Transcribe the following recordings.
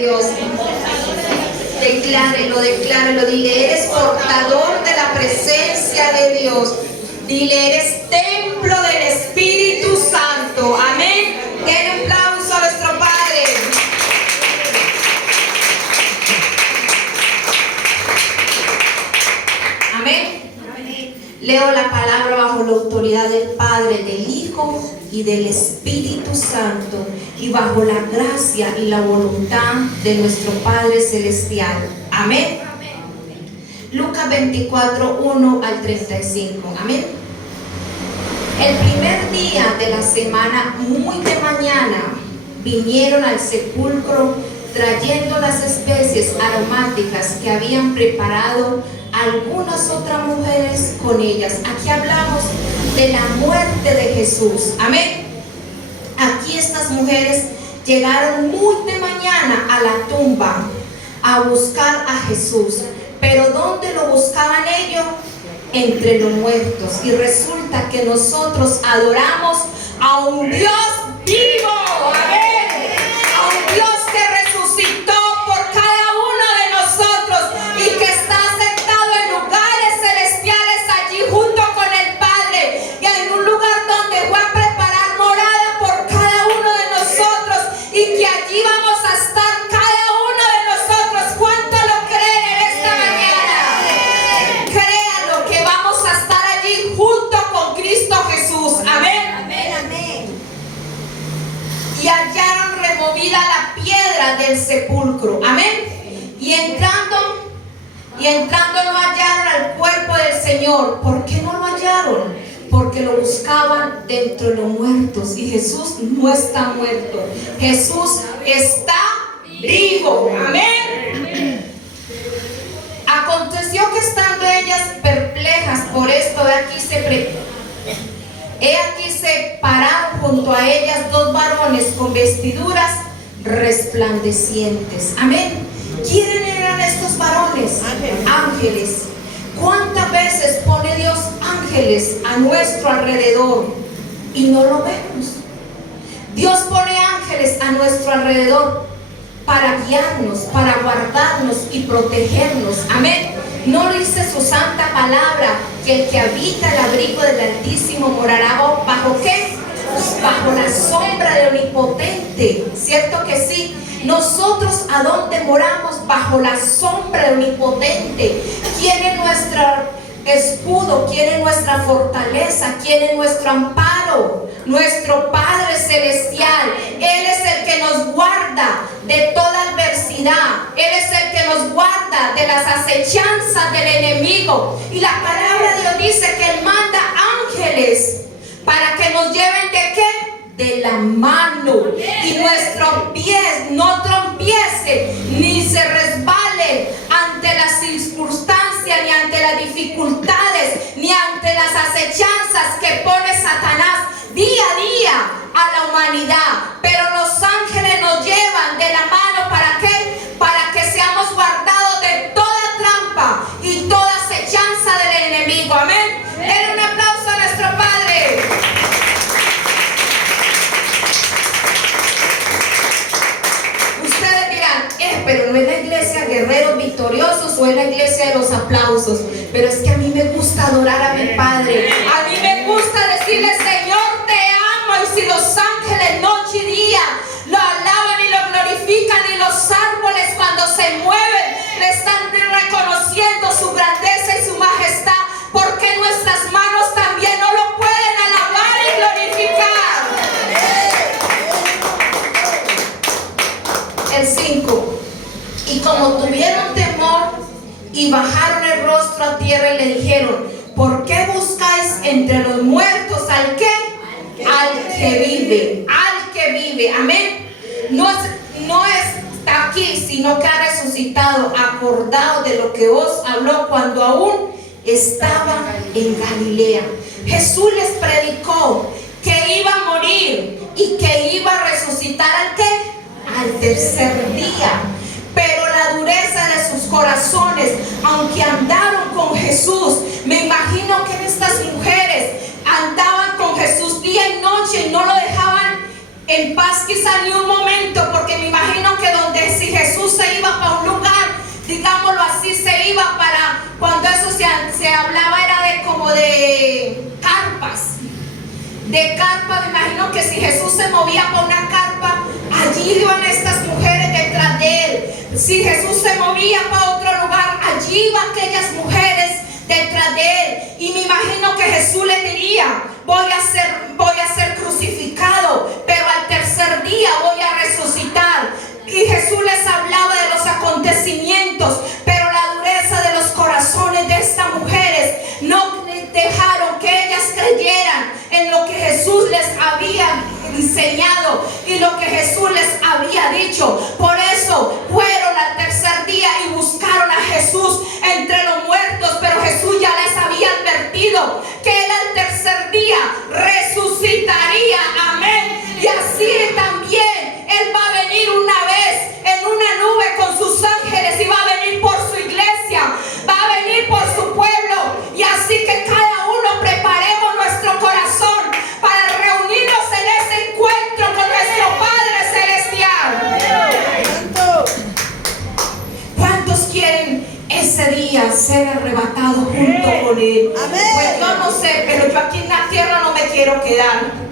Dios. Declárelo, declárelo. Dile, eres portador de la presencia de Dios. Dile, eres templo del Espíritu Santo. Amén. Den un aplauso a nuestro Padre. Amén. Leo la palabra bajo la autoridad del Padre, del Hijo y del Espíritu Santo, y bajo la gracia y la voluntad de nuestro Padre Celestial. Amén. Lucas 24, 1 al 35. Amén. El primer día de la semana, muy de mañana, vinieron al sepulcro trayendo las especies aromáticas que habían preparado algunas otras mujeres con ellas. Aquí hablamos de la muerte de Jesús. Amén. Aquí estas mujeres llegaron muy de mañana a la tumba a buscar a Jesús. Pero ¿dónde lo buscaban ellos? Entre los muertos. Y resulta que nosotros adoramos a un Dios vivo. Amén. A un Dios que resucitó por cada uno de nosotros y que está sentado en lugares celestiales allí junto con el Padre, y en un lugar donde fue a preparar morada por cada uno de nosotros, y que allí vamos a estar cada uno de nosotros. ¿Cuánto lo creen en esta mañana? Créanlo, que vamos a estar allí junto con Cristo Jesús. Amén. Amén, amén. Y hallaron removida la piedra del sepulcro. Amén. Y entrando no hallaron al cuerpo del Señor. ¿Por qué no lo hallaron? Porque lo buscaban dentro de los muertos. Y Jesús no está muerto. Jesús está vivo. Amén. Aconteció que estando ellas perplejas por esto, he aquí se pararon junto a ellas dos varones con vestiduras resplandecientes. Amén. ¿Quiénes eran estos varones? Ángeles. ¿Cuántas veces pone Dios ángeles a nuestro alrededor y no lo vemos? Dios pone ángeles a nuestro alrededor para guiarnos, para guardarnos y protegernos. Amén. ¿No lo dice su santa palabra que el que habita el abrigo del Altísimo morará bajo qué? Bajo la sombra del Omnipotente. ¿Cierto que sí? Nosotros, ¿a dónde moramos? Bajo la sombra del Omnipotente. ¿Quién es nuestro escudo? ¿Quién es nuestra fortaleza? ¿Quién es nuestro amparo? Nuestro Padre Celestial. Él es el que nos guarda de toda adversidad. Él es el que nos guarda de las acechanzas del enemigo. Y la palabra de Dios dice que Él manda ángeles para que nos lleven ¿de qué? De la mano, y nuestros pies no trompiecen ni se resbalen ante las circunstancias, ni ante las dificultades, ni ante las acechanzas que pone Satanás día a día a la humanidad. Pero los ángeles nos llevan de la mano. ¿Para qué? Para que seamos guardados de toda trampa y toda acechanza del enemigo. Amén. Den un aplauso a nuestro Padre. Ustedes dirán, pero no es la iglesia Guerreros Victoriosos o es la iglesia de los aplausos. Pero es que a mí me gusta adorar a mi Padre. A mí me gusta decirle, Señor, te amo. Y si los ángeles noche y día lo alaban y lo glorifican, y los árboles cuando se mueven le están reconociendo su grandeza y su majestad, ¿por qué nuestras manos también no lo pueden alabar y glorificar? El 5. Y como tuvieron temor y bajaron el rostro a tierra y le dijeron, ¿por qué buscáis entre los muertos al qué? Al que vive. Al que vive. Amén. No está aquí, sino que ha resucitado, acordado de lo que os habló cuando aún estaba en Galilea. Jesús les predicó que iba a morir y que iba a resucitar al qué? Al tercer día. Pero la dureza de sus corazones, aunque andaron con Jesús, me imagino que estas mujeres andaban con Jesús día y noche y no lo dejaban en paz quizá ni un momento, porque me imagino que donde si Jesús de carpa. Me imagino que si Jesús se movía por una carpa, allí iban estas mujeres detrás de él. Si Jesús se movía para otro lugar, allí iban aquellas mujeres detrás de él. Y me imagino que Jesús le diría: voy a ser crucificado, pero al tercer día voy a resucitar. Y Jesús les hablaba de los acontecimientos, pero la dureza de los corazones de estas mujeres no dejaron que ellas creyeran en lo que Jesús les había enseñado y lo que Jesús les había dicho. Por eso fueron al tercer día y buscaron a Jesús entre los muertos, pero Jesús ya les había advertido que él al tercer día resucitaría. Amén. Y así también él va a venir una vez en una nube con sus ángeles y va a venir por su iglesia, va a venir por su pueblo. Y así que cada uno preparemos nuestro corazón para reunirnos en ese encuentro con nuestro Padre Celestial. ¿Cuántos quieren ese día ser arrebatados junto con él? Pues yo no sé, pero yo aquí en la tierra no me quiero quedar.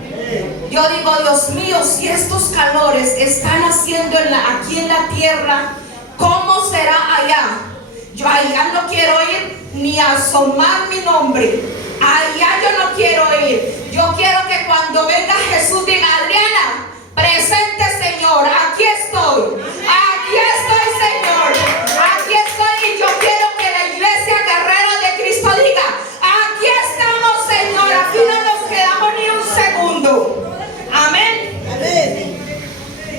Yo digo, Dios mío, si estos calores están haciendo aquí en la tierra, ¿cómo será allá? Yo allá no quiero ir ni asomar mi nombre. Allá yo no quiero ir. Yo quiero que cuando venga Jesús diga: Adriana, presente Señor, aquí estoy. Aquí estoy, Señor. Aquí estoy. Y yo quiero que la iglesia Guerreros de Cristo diga: aquí estamos, Señor. Aquí no nos quedamos ni un segundo. Amén.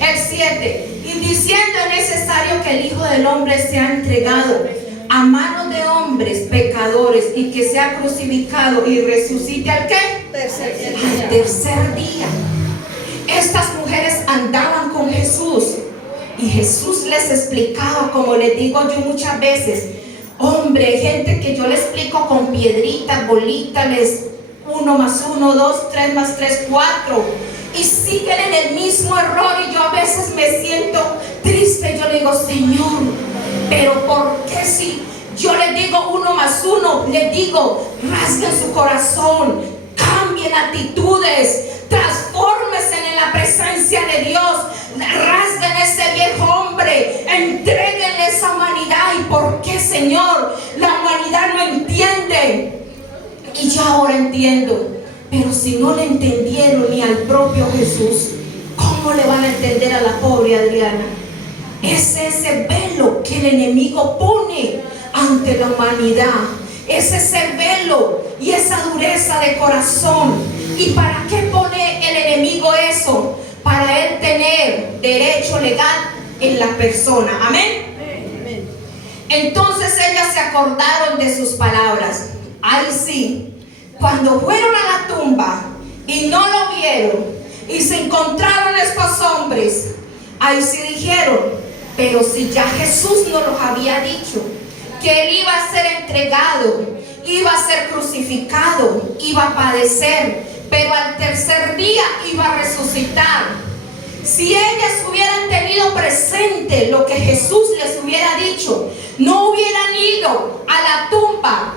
El 7. Y diciendo: es necesario que el Hijo del Hombre sea entregado a manos de hombres pecadores y que sea crucificado y resucite al ¿qué? Al tercer día. Estas mujeres andaban con Jesús y Jesús les explicaba, como les digo yo muchas veces. Hombre, hay gente que yo le explico con piedritas, bolitas, 1 más 1, 2, 3 más 3, 4, y siguen en el mismo error. Y yo a veces me siento triste. Yo le digo: Señor, pero ¿por qué si yo les digo 1 más 1? Les digo: rasguen su corazón, cambien actitudes, transfórmense en la presencia de Dios, rasguen ese viejo hombre, entréguenle esa humanidad. ¿Y por qué, Señor? La humanidad no entiende. Y yo ahora entiendo. Pero si no le entendieron ni al propio Jesús, ¿cómo le van a entender a la pobre Adriana? Es ese velo que el enemigo pone ante la humanidad. Es ese velo y esa dureza de corazón. ¿Y para qué pone el enemigo eso? Para él tener derecho legal en la persona. Amén. Entonces ellas se acordaron de sus palabras. Ahí sí. Cuando fueron a la tumba y no lo vieron y se encontraron estos hombres, ahí sí dijeron: pero si ya Jesús nos los había dicho que él iba a ser entregado, iba a ser crucificado, iba a padecer, pero al tercer día iba a resucitar. Si ellas hubieran tenido presente lo que Jesús les hubiera dicho, no hubieran ido a la tumba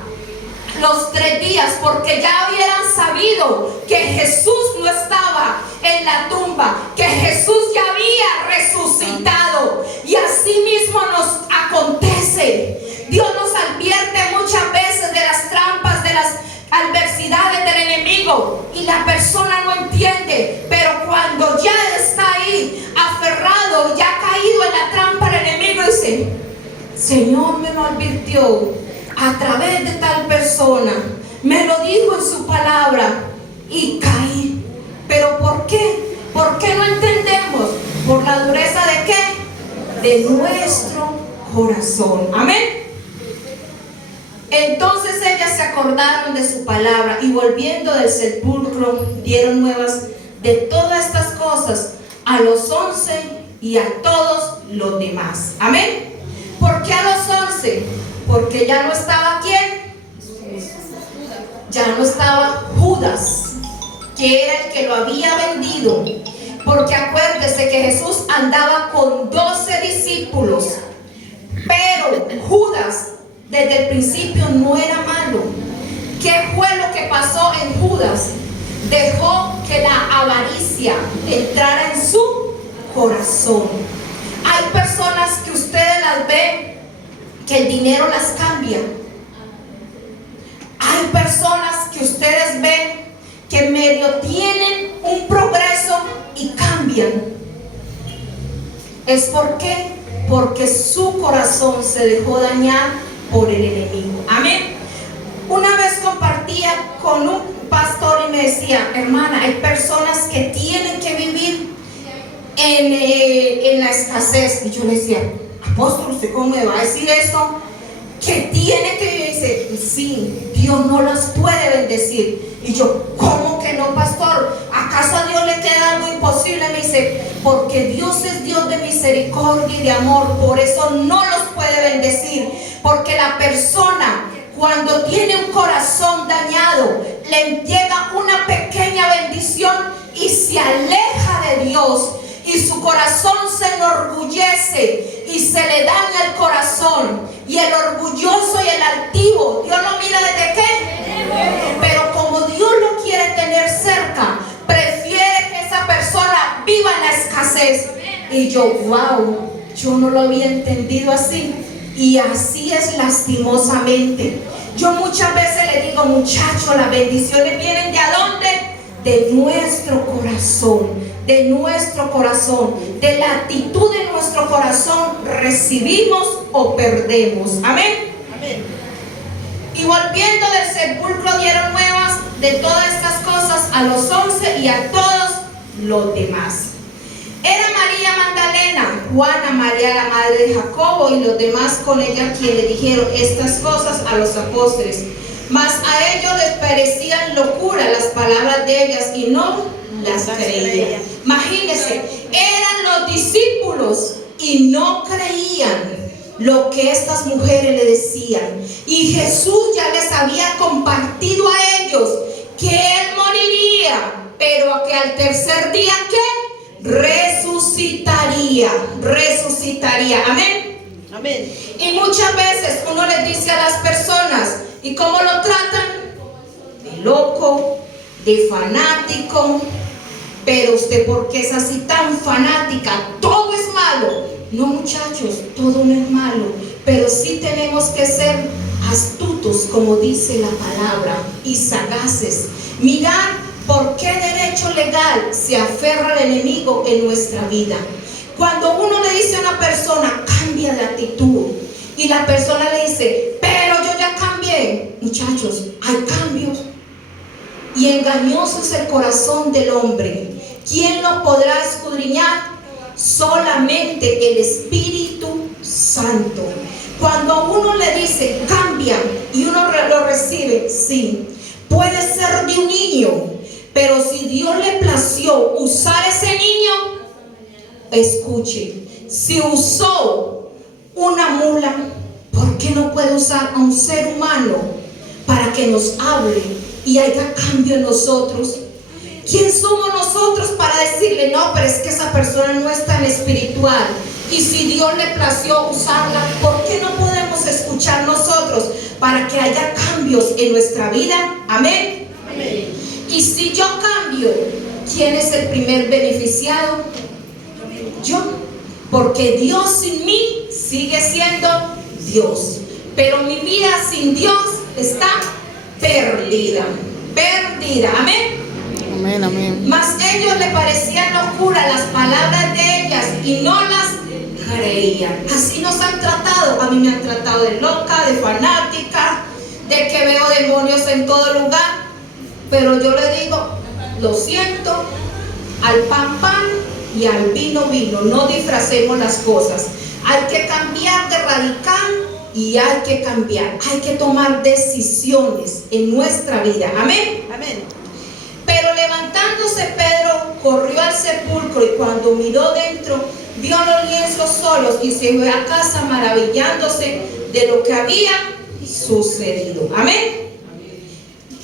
los 3 días, porque ya hubieran sabido que Jesús no estaba en la tumba, que Jesús ya había resucitado. Y así mismo nos acontece. Dios nos advierte muchas veces de las trampas, de las adversidades del enemigo, y la persona no entiende. Pero cuando ya está ahí aferrado, ya caído en la trampa del enemigo, dice: Señor me lo advirtió a través de tal persona, me lo dijo en su palabra, y caí. ¿Pero por qué? ¿Por qué no entendemos? Por la dureza ¿de qué? De nuestro corazón. Amén. Entonces ellas se acordaron de su palabra y volviendo del sepulcro dieron nuevas de todas estas cosas a los 11 y a todos los demás. Amén. ¿Por qué a los 11? Porque ya no estaba ¿quién? Ya no estaba Judas, que era el que lo había vendido. Porque acuérdese que Jesús andaba con 12 discípulos, pero Judas desde el principio no era malo. ¿Qué fue lo que pasó en Judas? dejó que la avaricia entrara en su corazón. Hay personas que ustedes las ven que el dinero las cambia. Hay personas que ustedes ven que medio tienen un progreso y cambian. ¿Es por qué? Porque su corazón se dejó dañar por el enemigo. Amén. Una vez compartía con un pastor y me decía: hermana, hay personas que tienen que vivir en la escasez. Y yo le decía: apóstol, ¿usted cómo me va a decir eso? Que tiene que vivir. Dice: sí, Dios no las puede bendecir. Y yo: ¿cómo que no, pastor? ¿Acaso a Dios le queda algo imposible? Me dice: porque Dios es Dios de misericordia y de amor, por eso no los puede bendecir. Porque la persona, cuando tiene un corazón dañado, le llega una pequeña bendición y se aleja de Dios, y su corazón se enorgullece y se le daña el corazón. Y el orgulloso y el altivo, Dios lo mira desde qué. Pero como Dios lo quiere tener cerca, prefiere que esa persona viva en la escasez. Y yo: wow, yo no lo había entendido así. Y así es lastimosamente. Yo muchas veces le digo: muchachos, las bendiciones vienen ¿de a dónde? De nuestro corazón. De nuestro corazón, de la actitud de nuestro corazón, recibimos o perdemos. Amén. Amén. Y volviendo del sepulcro dieron nuevas de todas estas cosas a los 11 y a todos los demás. Era María Magdalena, Juana, María la madre de Jacobo y los demás con ella quien le dijeron estas cosas a los apóstoles. Mas a ellos les parecían locura las palabras de ellas y no las creían. Imagínense, eran los discípulos y no creían lo que estas mujeres le decían. Y Jesús ya les había compartido a ellos que Él moriría, pero que al tercer día ¿qué? Resucitaría. Amén. Amén. Y muchas veces uno les dice a las personas, ¿y cómo lo tratan? De loco, de fanático. Pero usted, ¿por qué es así tan fanática? Todo es malo. No, muchachos, todo no es malo, pero sí tenemos que ser astutos, como dice la palabra, y sagaces. Mirar por qué derecho legal se aferra el enemigo en nuestra vida. Cuando uno le dice a una persona: cambia de actitud, y la persona le dice: pero yo ya cambié. Muchachos, hay cambios. Y engañoso es el corazón del hombre. ¿Quién lo podrá escudriñar? Solamente el Espíritu Santo. Cuando uno le dice cambia y uno lo recibe, sí, puede ser de un niño, pero si Dios le plació usar ese niño, escuche, si usó una mula, ¿por qué no puede usar a un ser humano para que nos hable y haya cambio en nosotros? ¿Quién somos nosotros para decirle: no, pero es que esa persona no es tan espiritual? Y si Dios le plació usarla, ¿por qué no podemos escuchar nosotros para que haya cambios en nuestra vida? Amén. Amén. Y si yo cambio, ¿quién es el primer beneficiado? Yo. Porque Dios sin mí sigue siendo Dios. Pero mi vida sin Dios está perdida. Amén. Amén, amén. Mas ellos le parecían locura las palabras de ellas y no las creían. Así nos han tratado. A mí me han tratado de loca, de fanática, de que veo demonios en todo lugar. Pero yo le digo: lo siento, al pan pan y al vino vino. No disfracemos las cosas. Hay que cambiar de radical y hay que cambiar. Hay que tomar decisiones en nuestra vida. Amén. Amén. Pero levantándose Pedro corrió al sepulcro y cuando miró dentro vio los lienzos solos y se fue a casa maravillándose de lo que había sucedido. Amén.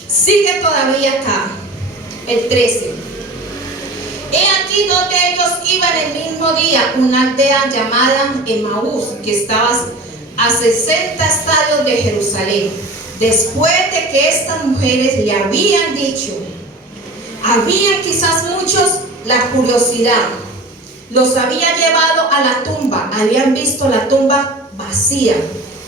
Sigue todavía acá el 13. He aquí donde ellos iban el mismo día, una aldea llamada Emaús, que estaba a 60 estadios de Jerusalén. Después de que estas mujeres le habían dicho: Habían quizás muchos la curiosidad. Los había llevado a la tumba, habían visto la tumba vacía.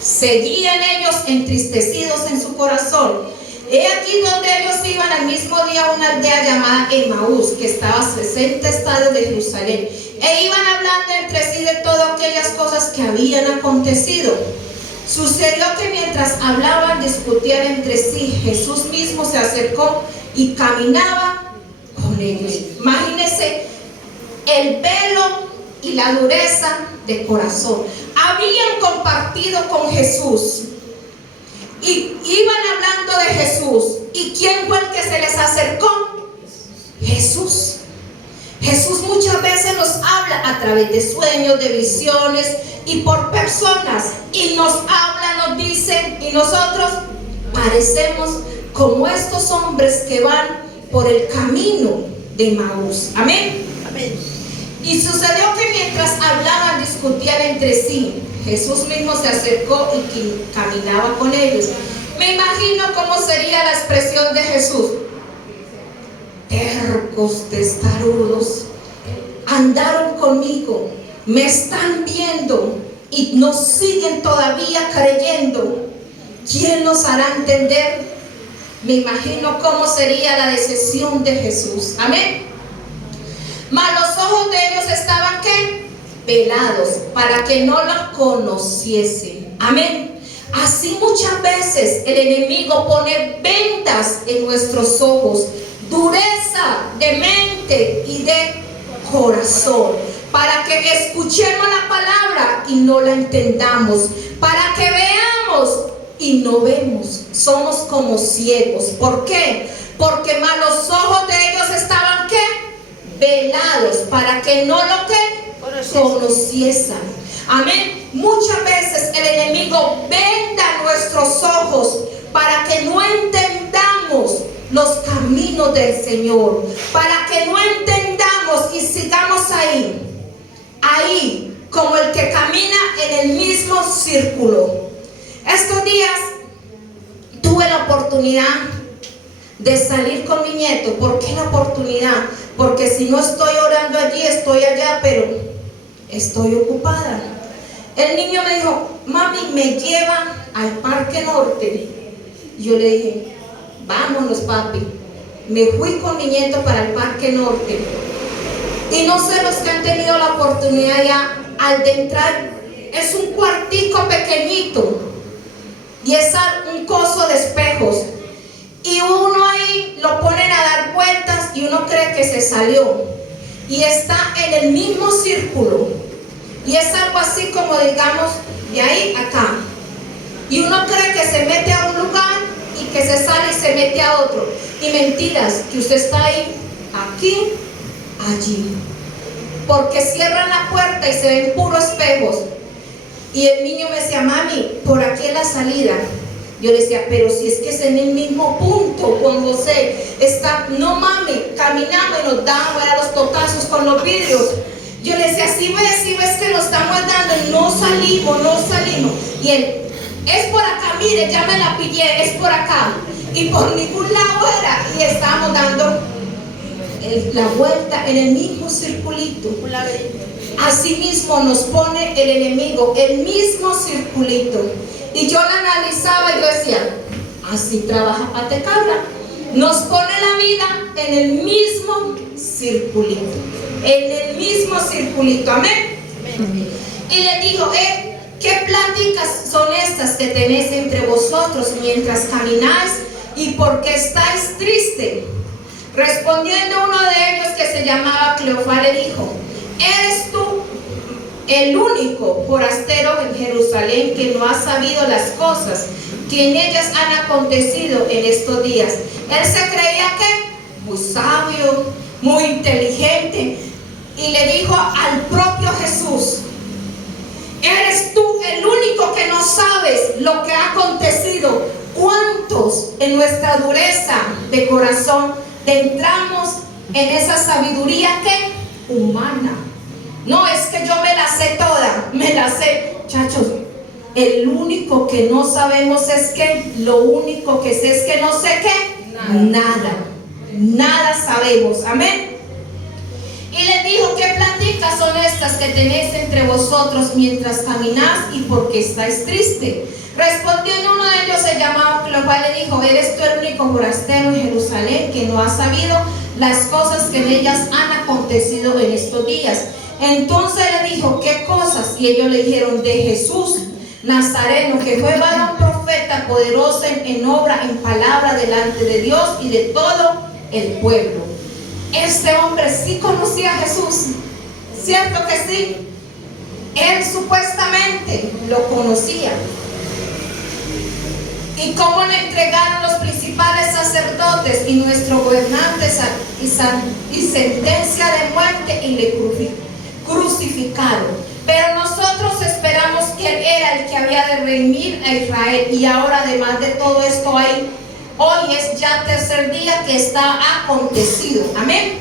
Seguían ellos entristecidos en su corazón. He aquí donde ellos iban al mismo día a una aldea llamada Emaús, que estaba a 60 estadios de Jerusalén, e iban hablando entre sí de todas aquellas cosas que habían acontecido. Sucedió que mientras hablaban, discutían entre sí, Jesús mismo se acercó y caminaba con ellos. Imagínense el velo y la dureza de corazón. Habían compartido con Jesús y iban hablando de Jesús. ¿Y quién fue el que se les acercó? Jesús. Jesús muchas veces nos habla a través de sueños, de visiones y por personas, y nos habla, nos dice, y nosotros parecemos como estos hombres que van por el camino de Emaús. Amén. Amén. Y sucedió que mientras hablaban, discutían entre sí, Jesús mismo se acercó y caminaba con ellos. Me imagino cómo sería la expresión de Jesús. Tercos, testarudos, andaron conmigo, me están viendo y no siguen todavía creyendo. ¿Quién los hará entender? Me imagino cómo sería la decisión de Jesús. Amén. Mas los ojos de ellos estaban ¿qué? Velados, para que no lo conociesen. Amén. Así muchas veces el enemigo pone vendas en nuestros ojos, dureza de mente y de corazón, para que escuchemos la palabra y no la entendamos, para que veamos y no vemos. Somos como ciegos. ¿Por qué? Porque más los ojos de ellos estaban ¿qué? Velados, para que no lo que conociesen. Amén. Muchas veces el enemigo venda nuestros ojos para que no entendamos los caminos del Señor, para que no entendamos y sigamos ahí como el que camina en el mismo círculo. Estos días tuve la oportunidad de salir con mi nieto. ¿Por qué la oportunidad? Porque si no estoy orando allí, estoy allá, pero estoy ocupada. El niño me dijo, mami, me lleva al Parque Norte. Yo le dije, vámonos, papi. Me fui con mi nieto para el Parque Norte. Y no sé los que han tenido la oportunidad ya, al de entrar, es un cuartico pequeñito y es un coso de espejos. Y uno ahí lo ponen a dar vueltas y uno cree que se salió. Y está en el mismo círculo. Y es algo así como, digamos, de ahí a acá. Y uno cree que se mete a un lugar y que se sale y se mete a otro. Y mentiras, que usted está ahí, aquí, allí. Porque cierran la puerta y se ven puros espejos. Y el niño me decía, mami, por aquí es la salida. Yo le decía, pero si es que es en el mismo punto, cuando se está, no mami, caminamos y nos damos a los totazos con los vidrios. Yo le decía, si ves que nos estamos dando, no salimos. Y él, es por acá, mire, ya me la pillé, es por acá. Y por ningún lado era, y estábamos dando la vuelta en el mismo circulito. Así mismo nos pone el enemigo, el mismo circulito. Y yo la analizaba y yo decía, así trabaja Patecabra. Nos pone la vida en el mismo circulito. En el mismo circulito. Amén. Y le dijo, ¿qué pláticas son estas que tenéis entre vosotros mientras camináis? ¿Y por qué estáis tristes? Respondiendo uno de ellos, que se llamaba Cleofás, le dijo, ¿eres tú el único forastero en Jerusalén que no ha sabido las cosas que en ellas han acontecido en estos días? Él se creía que muy sabio, muy inteligente, y le dijo al propio Jesús, ¿eres tú el único que no sabes lo que ha acontecido? ¿Cuántos en nuestra dureza de corazón entramos en esa sabiduría que humana? No es que yo me la sé toda, me la sé, muchachos. El único que no sabemos es que, lo único que sé es que no sé qué, nada. nada sabemos. Amén. Y les dijo: ¿qué pláticas son estas que tenéis entre vosotros mientras camináis, y por qué estáis tristes? Respondiendo uno de ellos, se llamaba Cleofás, le dijo: ¿eres tú el único forastero en Jerusalén que no has sabido las cosas que en ellas han acontecido en estos días? Entonces le dijo: ¿qué cosas? Y ellos le dijeron: de Jesús Nazareno, que fue varón profeta, poderoso en obra, en palabra delante de Dios y de todo el pueblo. Este hombre sí conocía a Jesús, ¿cierto que sí? Él supuestamente lo conocía. Y cómo le entregaron los principales sacerdotes y nuestros gobernantes y sentencia de muerte, y le crucificaron. Pero nosotros esperamos que Él era el que había de redimir a Israel. Y ahora, además de todo esto, hoy es ya tercer día que está acontecido. Amén.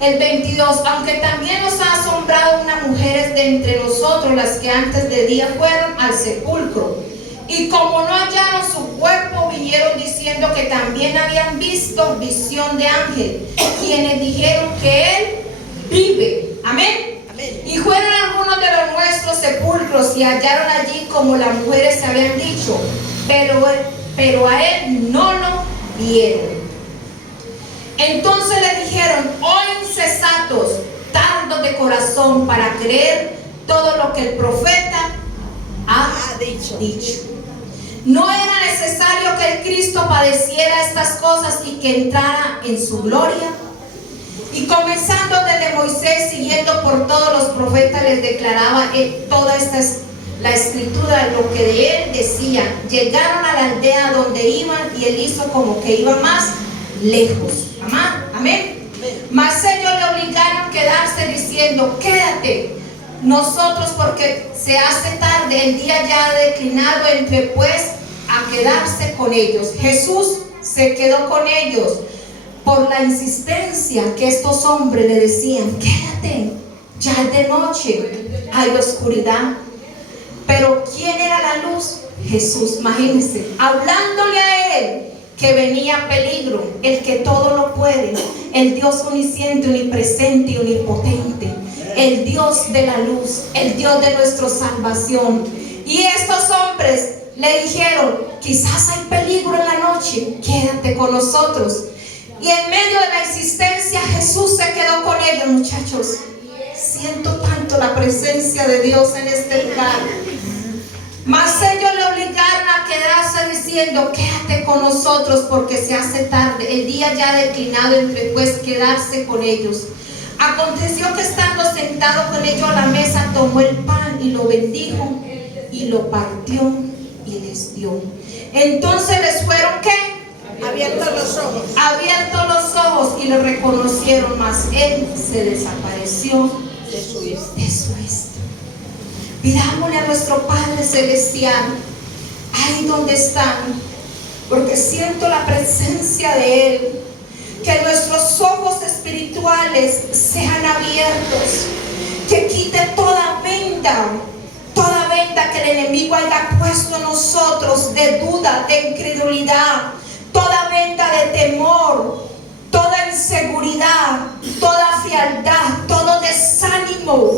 El 22. Aunque también nos ha asombrado unas mujeres de entre nosotros, las que antes de día fueron al sepulcro, y como no hallaron su cuerpo, vinieron diciendo que también habían visto visión de ángel, quienes dijeron que Él vive. Amén. Y fueron algunos de los nuestros sepulcros y hallaron allí como las mujeres se habían dicho, pero a Él no lo vieron. Entonces le dijeron: oh insensatos, tardos de corazón para creer todo lo que el profeta ha dicho. ¿No era necesario que el Cristo padeciera estas cosas y que entrara en su gloria? Y comenzando desde Moisés, siguiendo por todos los profetas, les declaraba toda esta la escritura, lo que de él decían. Llegaron a la aldea donde iban, y él hizo como que iba más lejos. Amén. Mas ellos le obligaron a quedarse, diciendo: quédate nosotros, porque se hace tarde, el día ya ha declinado. Entre pues a quedarse con ellos. Jesús se quedó con ellos por la insistencia que estos hombres le decían: quédate, ya es de noche, hay oscuridad. Pero ¿quién era la luz? Jesús. Imagínense, hablándole a él que venía peligro, el que todo lo puede, el Dios omnisciente, omnipresente y omnipotente, el Dios de la luz, el Dios de nuestra salvación. Y estos hombres le dijeron: quizás hay peligro en la noche, quédate con nosotros. Y en medio de la insistencia, Jesús se quedó con ellos. Muchachos, siento tanto la presencia de Dios en este lugar. Mas ellos le obligaron a quedarse, diciendo: quédate con nosotros, porque se hace tarde, el día ya ha declinado. Entre pues quedarse con ellos. Aconteció que estando sentado con ellos a la mesa, tomó el pan y lo bendijo y lo partió y les dio. Entonces les fueron ¿qué? Abiertos los ojos y lo reconocieron, mas él se desapareció de su vista. Pidámosle a nuestro Padre Celestial, ahí donde están, porque siento la presencia de Él, que nuestros ojos espirituales sean abiertos, que quite toda venda que el enemigo haya puesto en nosotros, de duda, de incredulidad, toda venda de temor, toda inseguridad, toda frialdad, todo desánimo.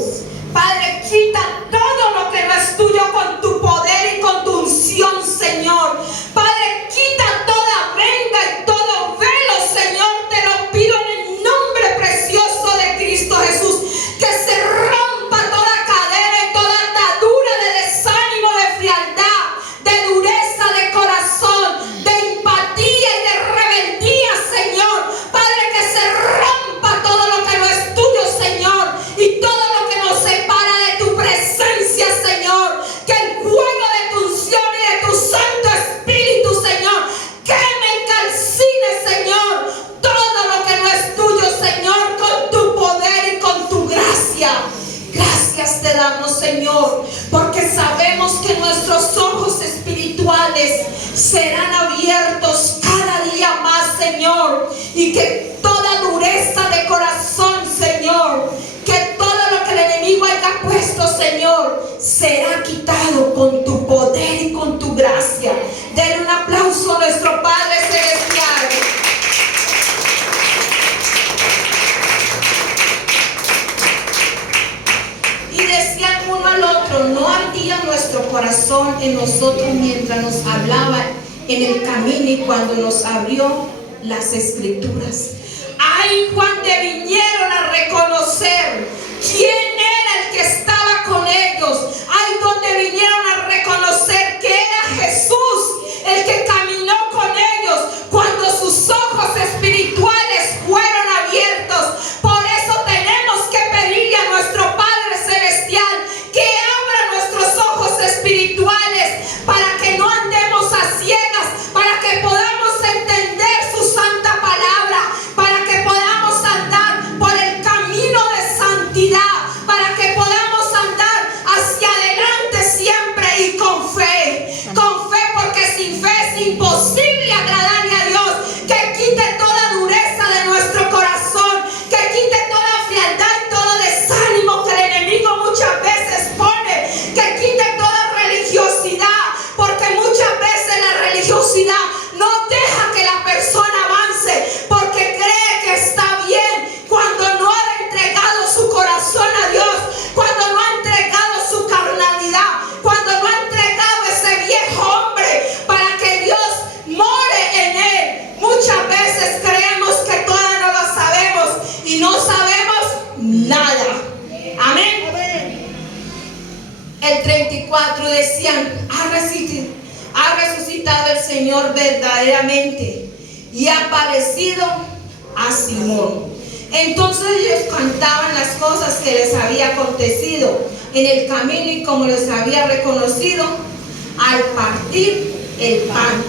Padre, quita todo lo que no es tuyo con tu poder y con tu unción, Señor. Padre, quita toda venda y todo velo, Señor. Te lo pido en el nombre precioso de Cristo Jesús. Que se rompa toda cadena y toda atadura de desánimo, de frialdad, de dureza de corazón, de empatía y de rebeldía, Señor. Padre, que se rompa todo lo que no es tuyo, Señor, y todo lo que nos separa de tu presencia, Señor. Que el fuego de tu unción y de tu Santo Espíritu, Señor, queme y calcine, Señor, todo lo que no es tuyo, Señor, con tu poder y con tu gracia. Gracias te damos, Señor, porque sabemos que nuestros ojos espirituales serán abiertos cada día más, Señor, y que toda dureza de corazón, Señor, que todo lo que el enemigo haya puesto, Señor, será quitado con tu poder y con tu gracia. Denle un aplauso a nuestro Padre Celestial. ardía nuestro corazón en nosotros mientras nos hablaba en el camino y cuando nos abrió las escrituras. Ahí cuando vinieron a reconocer quién era el que estaba con ellos. Ahí donde vinieron a reconocer que era Jesús el que caminó con ellos cuando sus ojos espirituales fueron abiertos. Por eso tenemos que pedirle a nuestro Padre Celestial que abra nuestros ojos espirituales para que no andemos a ciegas, para que podamos entender su santa palabra, para que podamos andar por el camino de santidad, para que podamos andar hacia adelante siempre y con fe, porque sin fe es imposible agradarle a Dios. Que quite toda dureza de nuestro corazón, que quite toda frialdad y todo desánimo que el enemigo muchas veces pone, que quite toda religiosidad, porque muchas veces la religiosidad no deja que la persona avance, porque cree que está bien cuando no ha entregado su corazón a Dios, cuando no ha entregado su carnalidad, cuando no ha entregado ese viejo hombre para que Dios more en él. Muchas veces creemos que todavía no lo sabemos y no sabemos nada. Amén. El 34 decían: ha resucitado el Señor verdaderamente y ha aparecido a Simón. Entonces ellos cantaban las cosas que les había acontecido en el camino y como les había reconocido al partir el pan.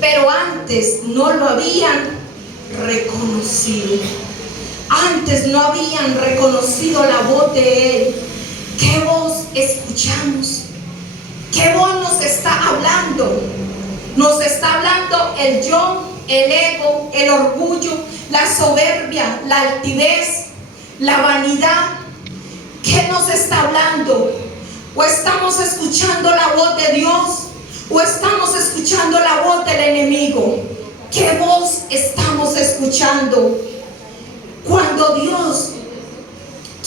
Pero antes no lo habían reconocido. Antes no habían reconocido la voz de Él. ¿Qué voz escuchamos? ¿Qué voz nos está hablando? Nos está hablando el yo, el ego, el orgullo, la soberbia, la altivez, la vanidad. ¿Qué nos está hablando? ¿O estamos escuchando la voz de Dios? ¿O estamos escuchando la voz del enemigo? ¿Qué voz estamos escuchando? Cuando Dios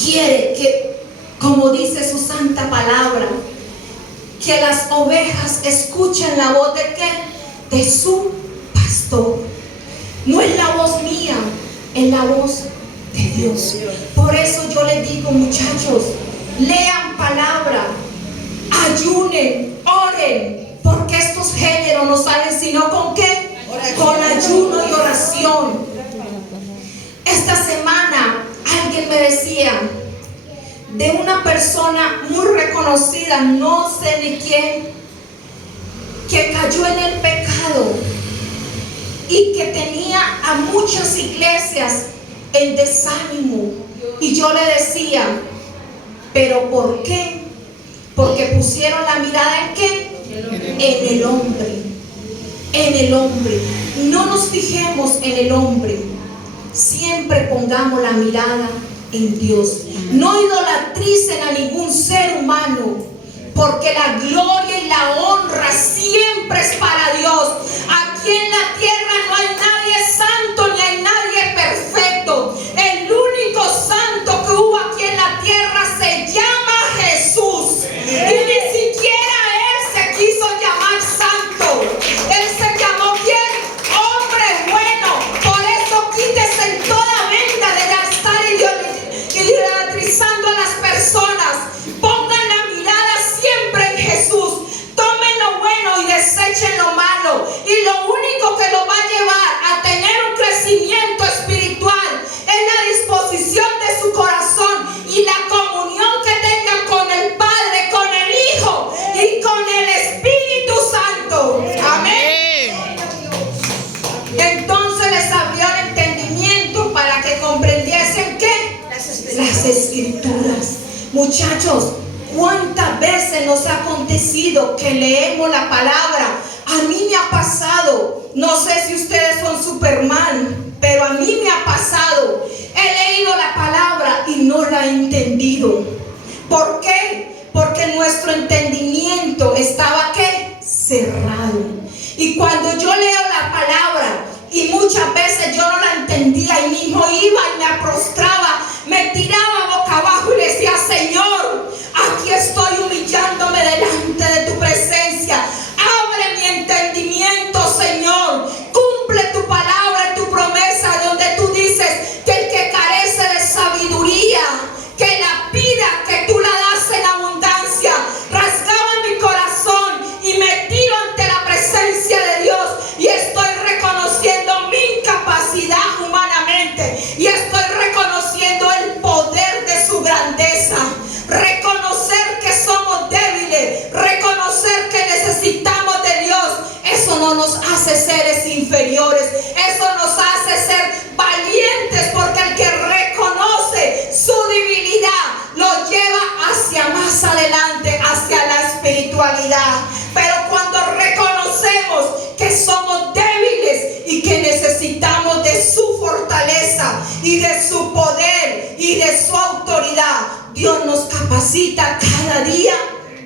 quiere que, como dice su santa palabra, que las ovejas escuchen la voz de ¿qué? De su pastor. No es la voz mía, es la voz de Dios. Por eso yo les digo, muchachos, lean palabra, ayunen, oren, porque estos géneros no salen sino con ¿qué? Con ayuno y oración. Esta semana alguien me decía de una persona muy reconocida, no sé ni quién, que cayó en el pecado y que tenía a muchas iglesias en desánimo. Y yo le decía, ¿pero por qué? Porque pusieron la mirada ¿en qué? En el hombre. En el hombre. No nos fijemos en el hombre. Siempre pongamos la mirada en Dios. No idolatricen a ningún ser humano, porque la gloria y la honra siempre es para Dios. Aquí en la tierra no hay nadie santo ni hay nadie perfecto. El único santo que hubo aquí en la tierra se llama Jesús. Y ni siquiera Él se quiso llamar santo. Él se llamó ¿quién? Hombre bueno. Por eso quítese toda venda de estar idolatrizando a las personas. Pongan la mirada siempre en Jesús. Tomen lo bueno y desechen lo malo. Y lo único que lo va a llevar a tener un crecimiento espiritual es la disposición de su corazón y la comunión que tengan con el Padre, con el Hijo y con el Espíritu Santo. Amén. Entonces les abrió el entendimiento para que comprendiesen ¿qué? Las Escrituras. Muchachos, ¿cuántas veces nos ha acontecido que leemos la palabra? A mí me ha pasado, no sé si ustedes son Superman, pero a mí me ha pasado. He leído la palabra y no la he entendido. ¿Por qué? Porque nuestro entendimiento estaba ¿qué? Cerrado. Y cuando yo leo la palabra y muchas veces yo no la entendía y mismo iba y me prostraba, me tiraba boca abajo y le decía, Señor, aquí estoy humillándome delante autoridad. Pero cuando reconocemos que somos débiles y que necesitamos de su fortaleza y de su poder y de su autoridad, Dios nos capacita cada día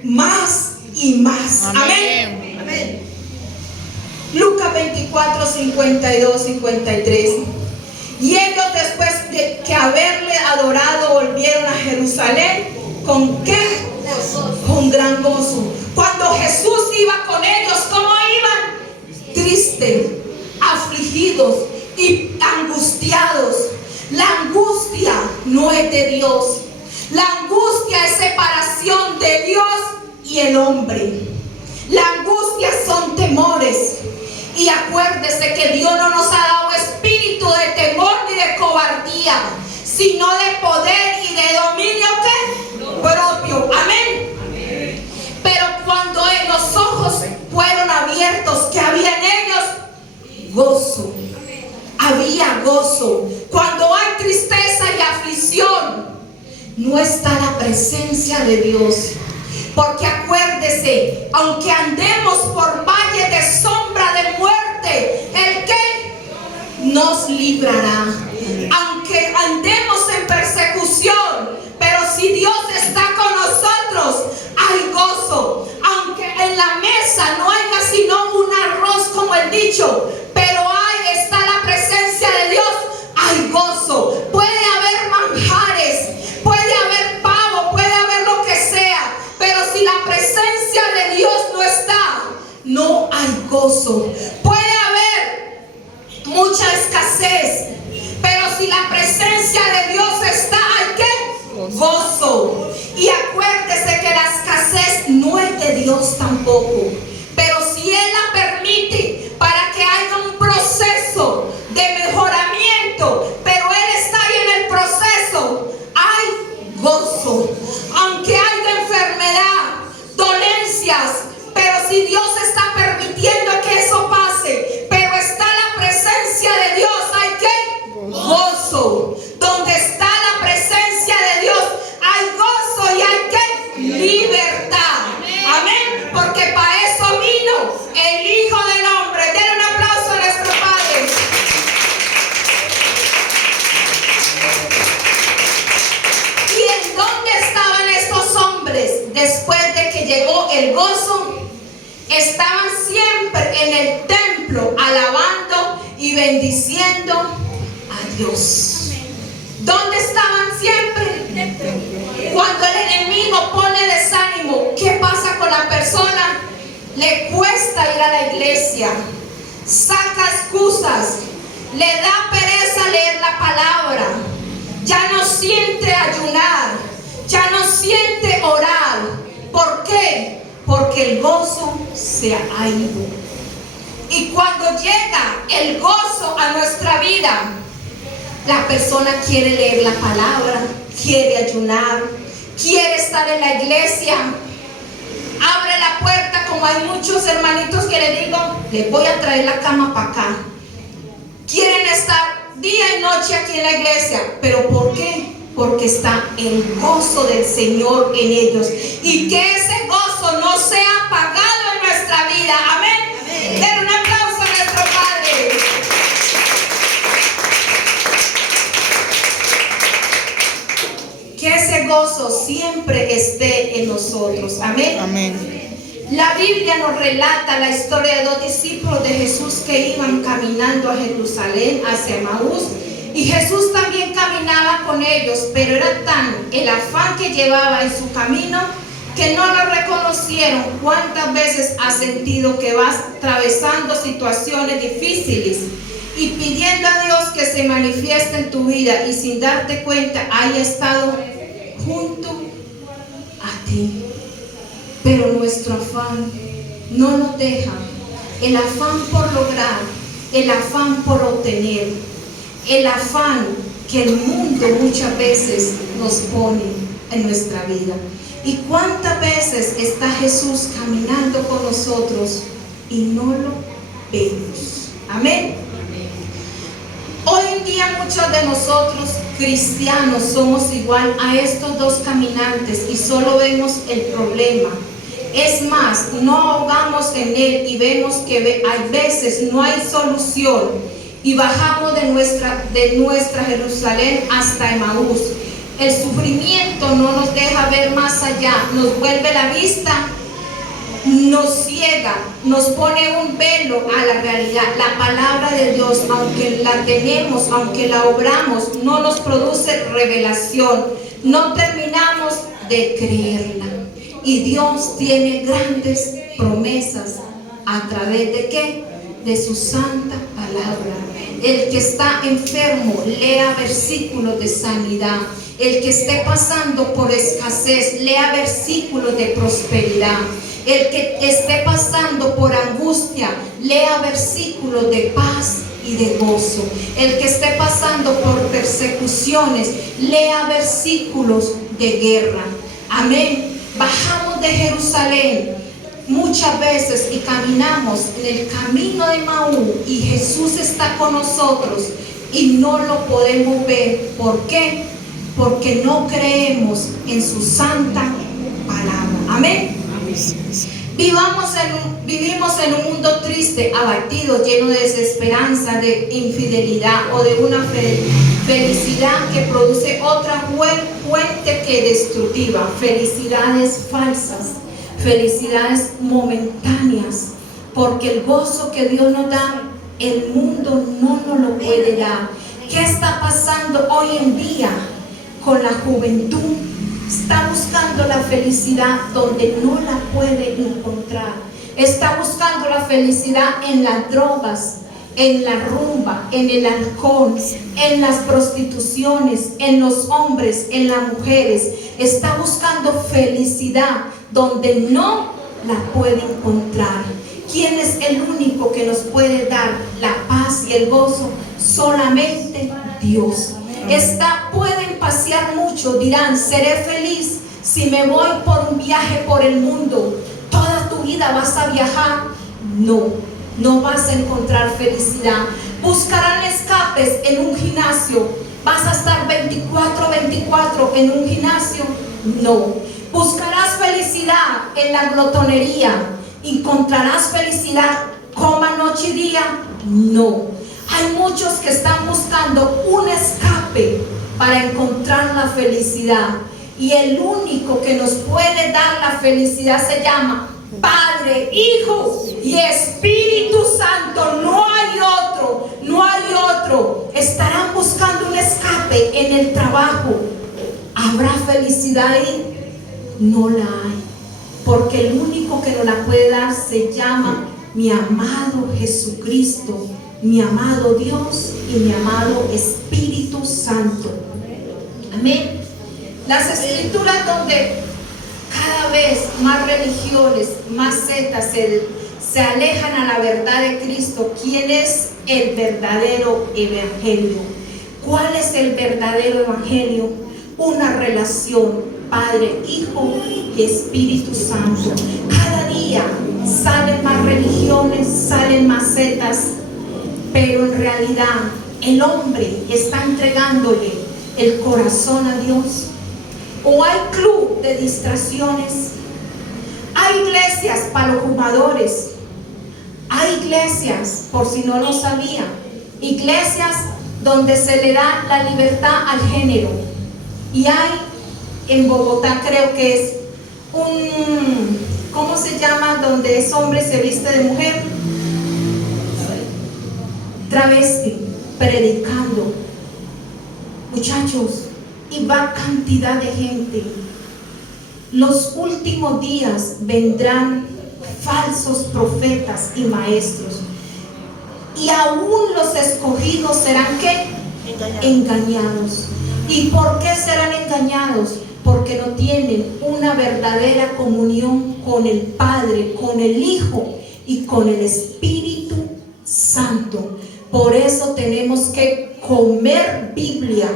más y más. Amén. Amén. Lucas 24, 52, 53. Y ellos, después de que haberle adorado, volvieron a Jerusalén. ¿Con qué? Con gran gozo. Cuando Jesús iba con ellos, ¿cómo iban? Tristes, afligidos y angustiados. La angustia no es de Dios. La angustia es separación de Dios y el hombre. La angustia son temores. Y acuérdese que Dios no nos ha dado espíritu de temor ni de cobardía, sino de poder y de dominio ¿qué? Propio. Amén. Amén. Pero cuando los ojos fueron abiertos, ¿qué había en ellos? Gozo. Había gozo. Cuando hay tristeza y aflicción, no está la presencia de Dios. Porque acuérdese, aunque andemos por valle de sombra de muerte, ¿el qué? Nos librará. Aunque andemos en persecución, pero si Dios está con nosotros, hay gozo. Aunque en la mesa no haya sino un arroz como el dicho, pero ahí está la presencia de Dios, hay gozo. Puede haber manjares, puede haber pavo, puede haber lo que sea, pero si la presencia de Dios no está, no hay gozo. Puede haber mucha escasez, pero si la presencia de Dios está, ¿hay qué? Gozo. Y acuérdese que la escasez no es de Dios tampoco, pero si Él la permite para que haya un proceso de mejoramiento, pero Él está ahí en el proceso, hay gozo. Aunque haya enfermedad, dolencias, pero si Dios está permitiendo que eso pase, pero está la presencia de Dios, ¿hay qué? Gozo. Donde está la presencia de Dios, hay gozo y hay qué? Libertad. Amén. Porque para eso vino el Hijo del Hombre. Denle un aplauso a nuestro Padre. ¿Y en dónde estaban estos hombres después de que llegó el gozo? Estaban siempre en el templo alabando y bendiciendo a Dios. ¿Dónde estaban siempre? Cuando el enemigo pone desánimo, ¿qué pasa con la persona? Le cuesta ir a la iglesia, saca excusas, le da pereza leer la palabra, ya no siente ayunar, ya no siente orar. ¿Por qué? Porque el gozo se ha ido. Y cuando llega el gozo a nuestra vida, la persona quiere leer la palabra, quiere ayunar, quiere estar en la iglesia, abre la puerta, como hay muchos hermanitos que le digo, les voy a traer la cama para acá. Quieren estar día y noche aquí en la iglesia, pero ¿por qué? Porque está el gozo del Señor en ellos. Y que ese gozo no sea apagado en nuestra vida. Amén. Amén. Den un aplauso a nuestro Padre. Que ese gozo siempre esté en nosotros. Amén. Amén. La Biblia nos relata la historia de dos discípulos de Jesús que iban caminando a Jerusalén hacia Maús. Y Jesús también caminaba con ellos, pero era tan el afán que llevaba en su camino que no lo reconocieron. ¿Cuántas veces has sentido que vas atravesando situaciones difíciles y pidiendo a Dios que se manifieste en tu vida y sin darte cuenta haya estado junto a ti? Pero nuestro afán no nos deja. El afán por lograr, el afán por obtener, el afán que el mundo muchas veces nos pone en nuestra vida. ¿Y cuántas veces está Jesús caminando con nosotros y no lo vemos? Amén. Hoy en día muchos de nosotros cristianos somos igual a estos dos caminantes y solo vemos el problema, Es más, no ahogamos en él y vemos que hay veces no hay solución y bajamos de nuestra Jerusalén hasta Emaús. El sufrimiento no nos deja ver más allá, nos vuelve la vista, nos ciega, nos pone un velo a la realidad. La palabra de Dios, aunque la tenemos, aunque la obramos, no nos produce revelación, no terminamos de creerla. Y Dios tiene grandes promesas a través de ¿qué? De su santa palabra. El que está enfermo, lea versículos de sanidad. El que esté pasando por escasez, lea versículos de prosperidad. El que esté pasando por angustia, lea versículos de paz y de gozo. El que esté pasando por persecuciones, lea versículos de guerra. Amén. Bajamos de Jerusalén muchas veces y caminamos en el camino de Emaús y Jesús está con nosotros y no lo podemos ver. ¿Por qué? Porque no creemos en su santa palabra. Amén. Vivimos en un mundo triste, abatido, lleno de desesperanza, de infidelidad o de una felicidad que produce otra fuente que destructiva. Felicidades falsas, felicidades momentáneas, porque el gozo que Dios nos da, el mundo no nos lo puede dar. ¿Qué está pasando hoy en día con la juventud? Está buscando la felicidad donde no la puede encontrar. Está buscando la felicidad en las drogas, en la rumba, en el alcohol, en las prostituciones, en los hombres, en las mujeres. Está buscando felicidad donde no la puede encontrar. ¿Quién es el único que nos puede dar la paz y el gozo? Solamente Dios. Pueden pasear mucho, dirán, seré feliz si me voy por un viaje por el mundo. Toda tu vida vas a viajar. No vas a encontrar felicidad. Buscarán escapes en un gimnasio. ¿Vas a estar 24/24 en un gimnasio? No. Buscarás felicidad en la glotonería. ¿Encontrarás felicidad coma noche y día? No. Hay muchos que están buscando un escape para encontrar la felicidad. Y el único que nos puede dar la felicidad se llama Padre, Hijo y Espíritu Santo. No hay otro, no hay otro. Estarán buscando un escape en el trabajo. ¿Habrá felicidad ahí? No la hay. Porque el único que nos la puede dar se llama mi amado Jesucristo, mi amado Dios y mi amado Espíritu Santo. Amén. Las escrituras donde cada vez más religiones, más sectas se alejan a la verdad de Cristo. ¿Quién es el verdadero evangelio? ¿Cuál es el verdadero evangelio? Una relación Padre, Hijo y Espíritu Santo. Cada día salen más religiones, salen más sectas, pero en realidad el hombre está entregándole el corazón a Dios. O hay club de distracciones, hay iglesias para los fumadores, hay iglesias, por si no lo sabía, iglesias donde se le da la libertad al género. Y hay en Bogotá, creo que es ¿cómo se llama? Donde es hombre se viste de mujer, travesti, predicando. Muchachos, y va cantidad de gente. Los últimos días vendrán falsos profetas y maestros, y aún los escogidos serán ¿qué? Engañados. ¿Y por qué serán engañados? Porque no tienen una verdadera comunión con el Padre, con el Hijo y con el Espíritu Santo. Por eso tenemos que comer Biblia.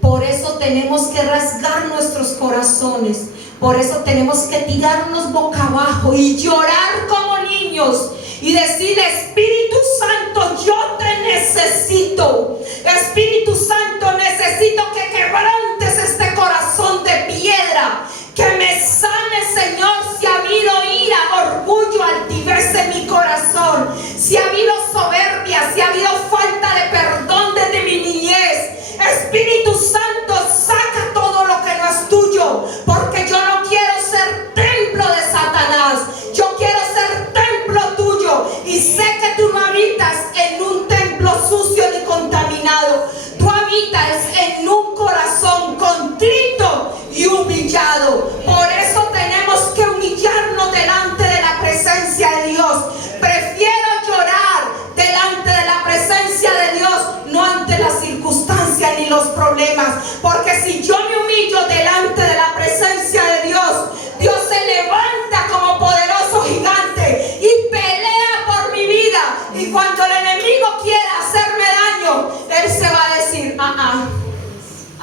Por eso tenemos que rasgar nuestros corazones. Por eso tenemos que tirarnos boca abajo y llorar como niños y decirle: Espíritu Santo, yo te necesito. Espíritu Santo, necesito que quebrantes este corazón de piedra, que me sane, Señor, si ha habido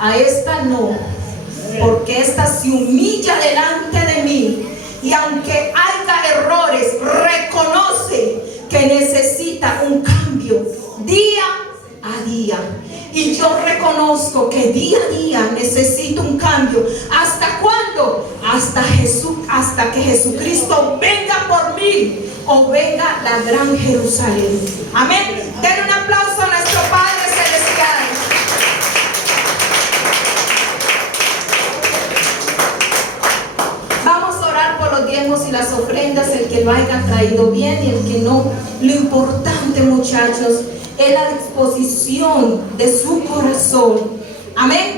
a esta no, porque esta se humilla delante de mí, y aunque haya errores, reconoce que necesita un cambio día a día. Y yo reconozco que día a día necesito un cambio. ¿Hasta cuándo? Hasta que Jesucristo venga por mí, o venga la gran Jerusalén. Amén. Den un aplauso a nuestro Padre Celestial. Vamos a orar por los diezmos y las ofrendas, el que lo haya traído bien y el que no. Lo importante, muchachos, es la disposición de su corazón. Amén.